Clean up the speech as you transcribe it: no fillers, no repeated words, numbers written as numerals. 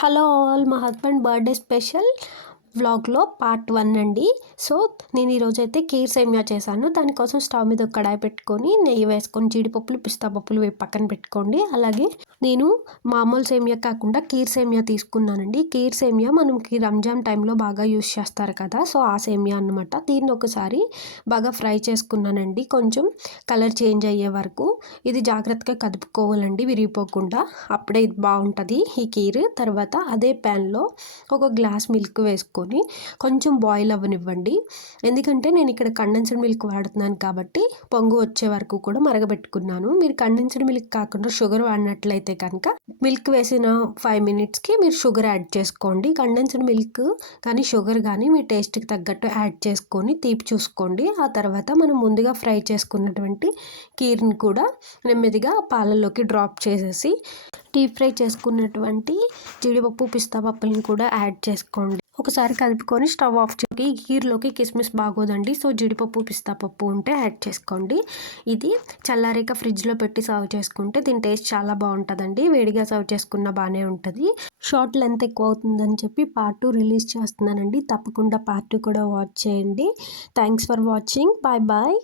Hello all, మా husband birthday special వ్లాగ్లో part 1 అండి. సో నేను ఈరోజైతే కీర్ సేమియా చేశాను. దానికోసం స్టవ్ మీద ఒక కడాయి పెట్టుకొని నెయ్యి వేసుకొని జీడిపప్పులు పిస్తా పప్పులు పక్కన పెట్టుకోండి. అలాగే నేను మామూలు సేమియా కాకుండా కీర్ సేమియా తీసుకున్నానండి. కీర్ సేమియా మనకి రంజాన్ టైంలో బాగా యూస్ చేస్తారు కదా, సో ఆ సేమియా అనమాట. దీన్ని ఒకసారి బాగా ఫ్రై చేసుకున్నానండి, కొంచెం కలర్ చేంజ్ అయ్యే వరకు. ఇది జాగ్రత్తగా కదుపుకోవాలండి విరిగిపోకుండా, అప్పుడే ఇది బాగుంటుంది ఈ కీర్. తర్వాత అదే ప్యాన్లో ఒక గ్లాస్ మిల్క్ వేసుకొని కొంచెం బాయిల్ అవ్వనివ్వండి. ఎందుకంటే నేను ఇక్కడ కండెన్స్డ్ మిల్క్ వాడుతున్నాను కాబట్టి పొంగు వచ్చే వరకు కూడా మరగబెట్టుకున్నాను. మీరు కండెన్స్డ్ మిల్క్ కాకుండా షుగర్ వాడినట్లయితే కనుక మిల్క్ వేసిన 5 మినిట్స్కి మీరు షుగర్ యాడ్ చేసుకోండి. కండెన్స్డ్ మిల్క్ కానీ షుగర్ కానీ మీ టేస్ట్కి తగ్గట్టు యాడ్ చేసుకొని తీపి చూసుకోండి. ఆ తర్వాత మనం ముందుగా ఫ్రై చేసుకున్నటువంటి కీర్ని కూడా నెమ్మదిగా పాలల్లోకి డ్రాప్ చేసేసి డీప్ ఫ్రై చేసుకున్నటువంటి జీడిపప్పు పిస్తా పప్పులను కూడా యాడ్ చేసుకోండి. ఒకసారి కలుపుకొని స్టవ్ ఆఫ్ చేసి, ఈ కీర్లోకి కిస్మిస్ బాగోదండి, సో జీడిపప్పు పిస్తా పప్పు ఉంటే యాడ్ చేసుకోండి. ఇది చల్లారాక ఫ్రిడ్జ్లో పెట్టి సర్వ్ చేసుకుంటే దీని టేస్ట్ చాలా బాగుంటుందండి. వేడిగా సర్వ్ చేసుకున్న బాగానే ఉంటుంది. షార్ట్ లెంత్ ఎక్కువ అవుతుందని చెప్పి పార్ట్ 2 రిలీజ్ చేస్తున్నానండి. తప్పకుండా పార్ట్ 2 కూడా వాచ్ చేయండి. Thanks for watching. Bye bye.